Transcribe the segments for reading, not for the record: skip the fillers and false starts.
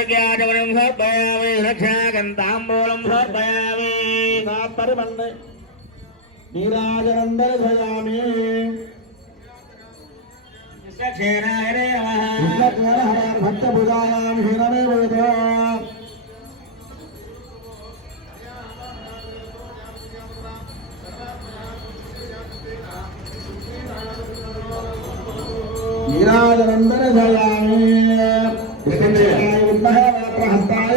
अर्घ्याचमनं समर्पयामि रक्षाकन्ताम्बूलं समर्पयामि परिमन्ने नीराजनं दर्शयामि क्षेनाय नमः भक्तभुजायां हीनमे वदो नीराजनं दर्शयामि हस्ताय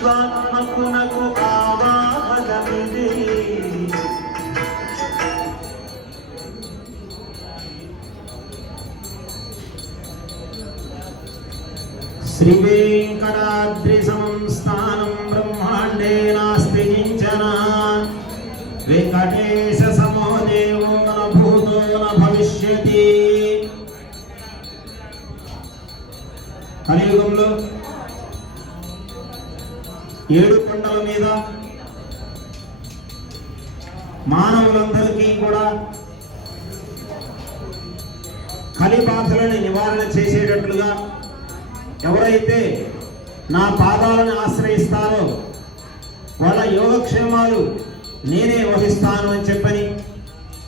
విశ్వాత్మకునకు ఆవాహనమిదే శ్రీ వెంకటాద్రి సమం స్థానం బ్రహ్మాండే నాస్తి కించన వెంకటేశ సమో దేవో న భూతో న భవిష్యతి. కలియుగంలో 7 కొండల మీద మానవులందరికీ కూడా కలిబాధలను నివారణ చేసేటట్లుగా ఎవరైతే నా పాదాలను ఆశ్రయిస్తారో వాళ్ళ యోగక్షేమాలు నేనే వహిస్తాను అని చెప్పని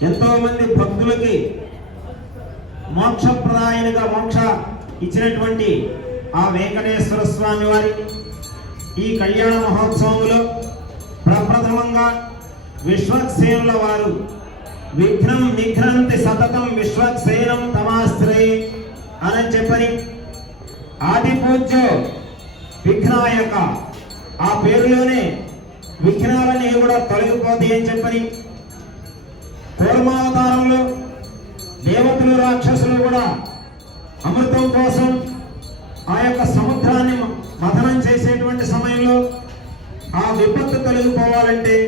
ఎంతోమంది భక్తులకి మోక్షప్రదాయనిగా మోక్ష ఇచ్చినటువంటి ఆ వెంకటేశ్వర స్వామి వారి ఈ కళ్యాణ మహోత్సవంలో ప్రప్రథమంగా విశ్వక్సేనుల వారు విఘ్నం నిఘ్నంతి సతతం విశ్వక్సేనం తమాశ్రయే అని చెప్పని ఆది పూజ్య విఘ్నాయక ఆ పేరులోనే విఘ్నాలన్నీ కూడా తొలగిపోతాయి అని చెప్పని కూర్మావతారంలో దేవతలు రాక్షసులు కూడా అమృతం కోసం ఆ యొక్క సముద్రాన్ని మథనం చేసేటువంటి సమయంలో ఆ విపత్తు తొలగిపోవాలంటే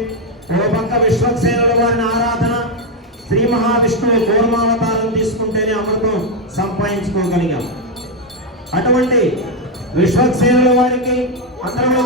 ఓ పక్క విశ్వక్సేనుల వారిని ఆరాధన, శ్రీ మహావిష్ణువు కూర్మావతారం తీసుకుంటేనే అమృతం సంపాదించుకోగలిగాం. అటువంటి విశ్వక్సేనుల వారికి అందరూ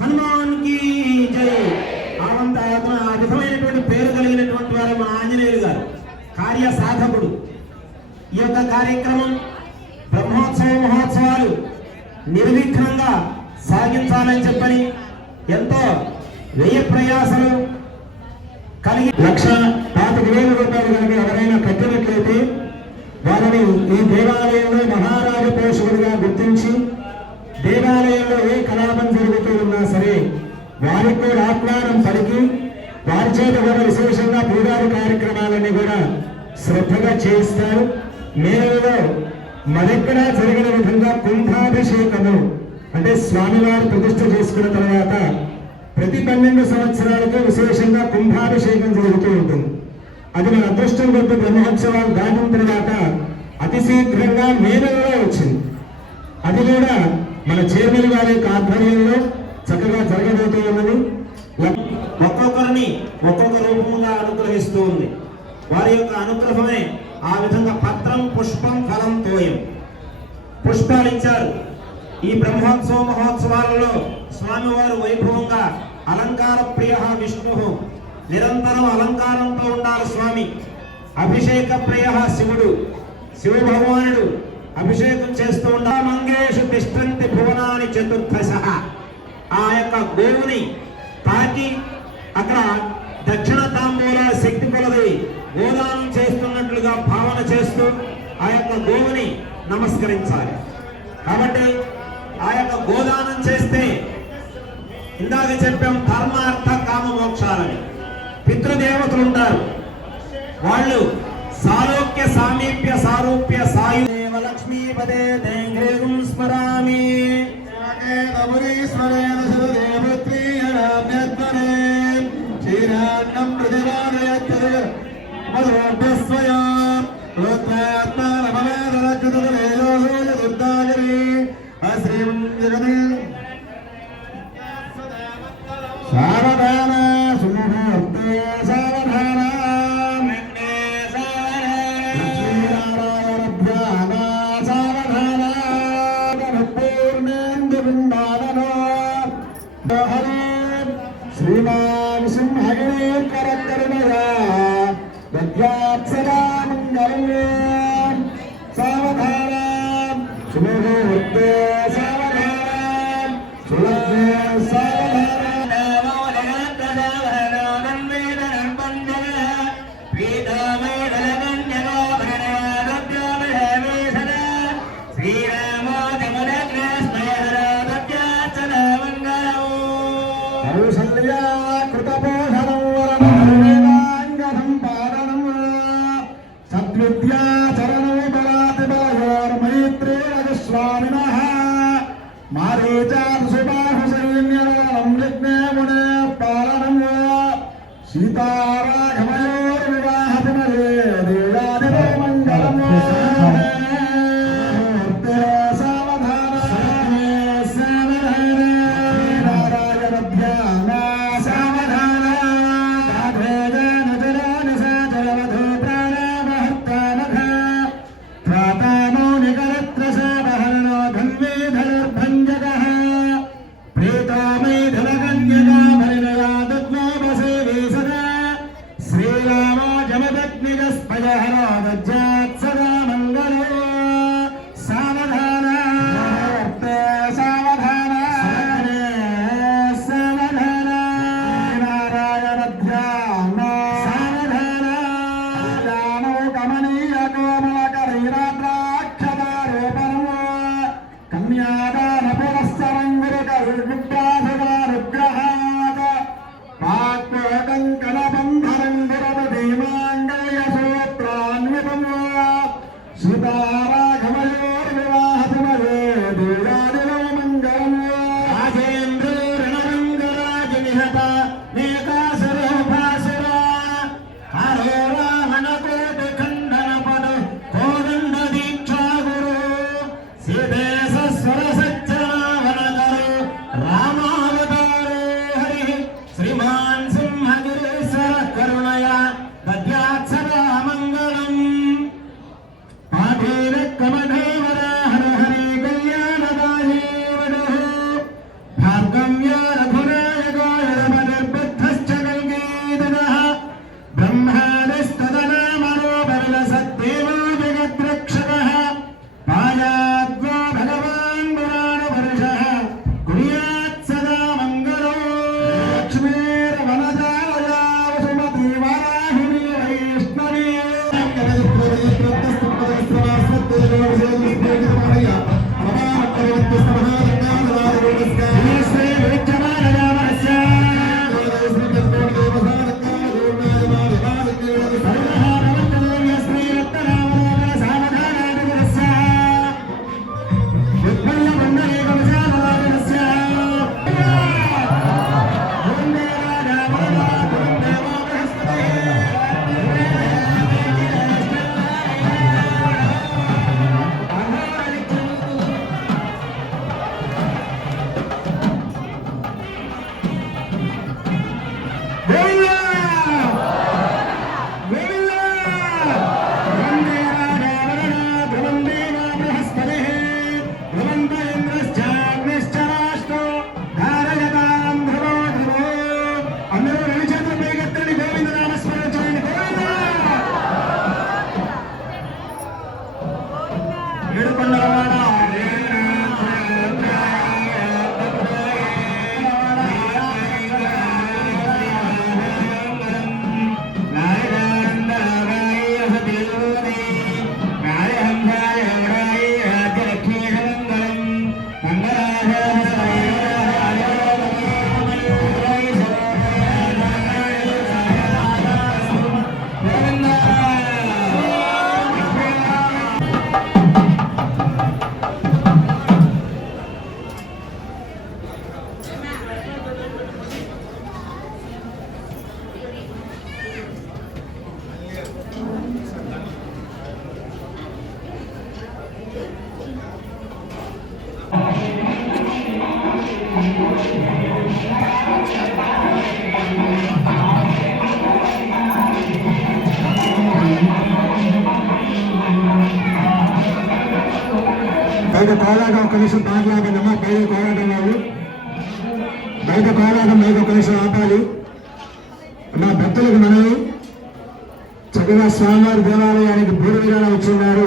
హనుమాన్ కి జై. ఆ విధమైనటువంటి పేరు కలిగినటువంటి వారు మా ఆంజనేయులు గారు కార్య సాధకుడు. ఈ యొక్క కార్యక్రమం బ్రహ్మోత్సవ మహోత్సవాలు నిర్విఘ్నంగా సాగించాలని చెప్పని ఎంతో వ్యయ ప్రయాసలు కలిగి 1,25,000 రూపాయలు కనుక ఎవరైనా కట్టినట్లయితే వారిని ఈ దేవాలయంలో మహారాజ పోషకుడిగా గుర్తించి దేవాలయంలో ఏ కలాపం జరుగుతూ ఉన్నా సరే వారికి కూడా ఆహ్వానం పలికి వారి చేత కూడా విశేషంగా పూజారి కార్యక్రమాలన్నీ కూడా శ్రద్ధగా చేయిస్తారు. మేలలో మరెక్కడా జరిగిన విధంగా కుంభాభిషేకము అంటే స్వామివారి ప్రతిష్ఠ చేసుకున్న తర్వాత ప్రతి 12 సంవత్సరాలకు విశేషంగా కుంభాభిషేకం జరుగుతూ ఉంటుంది. అది మన అదృష్టం కొద్ది బ్రహ్మోత్సవాలు దాటిన తర్వాత అతి శీఘ్రంగా మేలలో వచ్చింది. అది కూడా మన చైర్మన్ గారి యొక్క ఆధ్వర్యంలో చక్కగా జరగబోతూ ఉన్నది. ఒక్కొక్కరిని ఒక్కొక్క రూపంగా అనుగ్రహిస్తూ ఉంది. వారి యొక్క అనుగ్రహమే ఆ విధంగా పత్రం పుష్పం ఫలం తోయం పుష్పాలు ఇచ్చారు. ఈ బ్రహ్మోత్సవ మహోత్సవాలలో స్వామివారు వైభవంగా అలంకార ప్రియ విష్ణు, నిరంతరం అలంకారంతో ఉండాలి స్వామి. అభిషేక ప్రియ శివుడు, శివ భగవానుడు అభిషేకం చేస్తూ ఉండా. మంగేషు తిష్టంతి భువనాని చతుర్దశ. ఆ యొక్క గోవుని తాకి అక్కడ దక్షిణ తాంబూల శక్తి కొలది గోదానం చేస్తున్నట్లుగా భావన చేస్తూ ఆ యొక్క గోవుని నమస్కరించాలి. కాబట్టి ఆ యొక్క గోదానం చేస్తే ఇందాక చెప్పాం ధర్మార్థ కామ మోక్షాలని. పితృదేవతలు ఉంటారు, వాళ్ళు సాలోక్య సామీప్య సారూప్య సాయుదేవ లక్ష్మీపదే దేంగ్రేగుం స్మరామి శ్రీరాన్నం సావధాన సుముహూర్తే సావధాన లక్ష్మీనారాయణభ్యాన సావధాన పూర్ణేందు బృందావనో హరే శ్రీమాన్ సింహగిరి కరకరుణయా దధ్యాత్సదా మంగళం సావధాన సుముహూర్తే సావధాన సులభ్యే సావధాన కౌసల్యా కృతపోషణం వరదాంగసంపాదనం సద్విద్యాచరణో బలాతిబలయోర్మైత్రేయస్వామినః మారీచాసుబాహుసైన్యనం యజ్ఞమునే పాలనం సీతారాఘవయోర్వివాహతిమయే దేవాదివో మంగళం సదా మంగళం సావధాన సావధాన సావధాన నారాయణ ధ్యాన సావధాన ధ్యానో గమనీయ కోమలకరీరాద్రాక్షదారోపణం కన్యాదాన పురస్సరంగురుకరుగ్రహాద వాక్కంకణ బంధరం గురవధీమాంగళ్యసూత్రాన్వితం సీతారాఘవయోర్వివాహతిమయే దేవాదివో మంగళం రాజేంద్రోరణరంగరాజనిహత నేకాసురోపాసుర హరో రావణకోటి ఖండన పద కోదండ దీక్షా గురు సిద్ధేశ్వర సజ్జనావనకరు రామావతారో హరి శ్రీమాన్ సింహగిరీశ్వర కరుణయ గద్యాత్సరా మంగళం పాఠేన బయట కోలాటం ఒక నిమిషం పాటలాగండమ్మా. బయట కోలాటం వాళ్ళు బయట కోలాటం బయట ఒక నిమిషం ఆపాలి. మా భక్తులకు మనవి, చక్కగా స్వామివారి దేవాలయానికి బూరు విరాళం ఇచ్చున్నారు.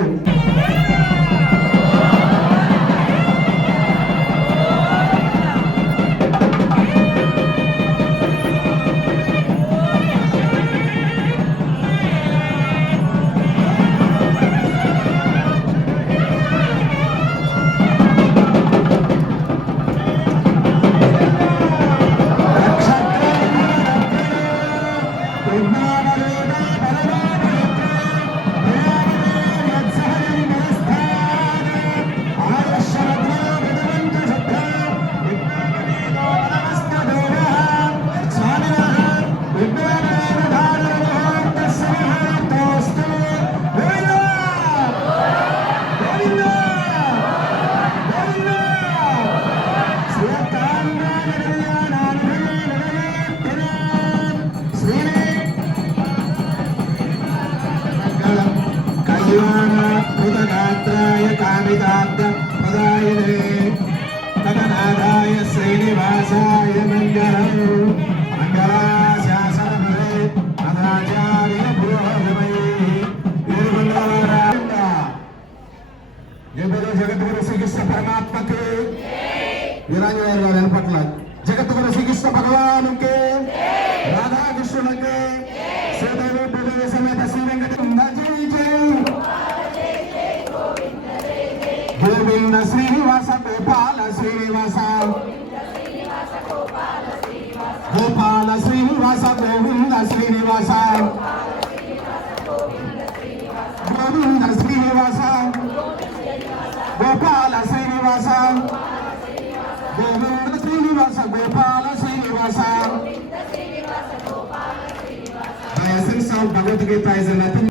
కళ్యాణాయ కామితార్థ ప్రదాయినే తదనాథాయ శ్రీనివాసాయ మంగళం మంగళాశాసనమే అదాచార్య పురోగమై జగద్గురు శ్రీకృష్ణ పరమాత్మకి వీరాంజనేయ గారు వెనపట్ల జగద్గురు శ్రీకృష్ణ భగవానుకి రాధాకృష్ణులకి శ్రీదేవి భూదేవి సమేత Shri Venkata Govinda Srinivasa Gopala Srinivasa Gopala Srinivasa Govinda Srinivasa Govinda Srinivasa Gopala Srinivasa Govinda Srinivasa Gopala Srinivasa. By essence of Bhagavad Gita is a nothing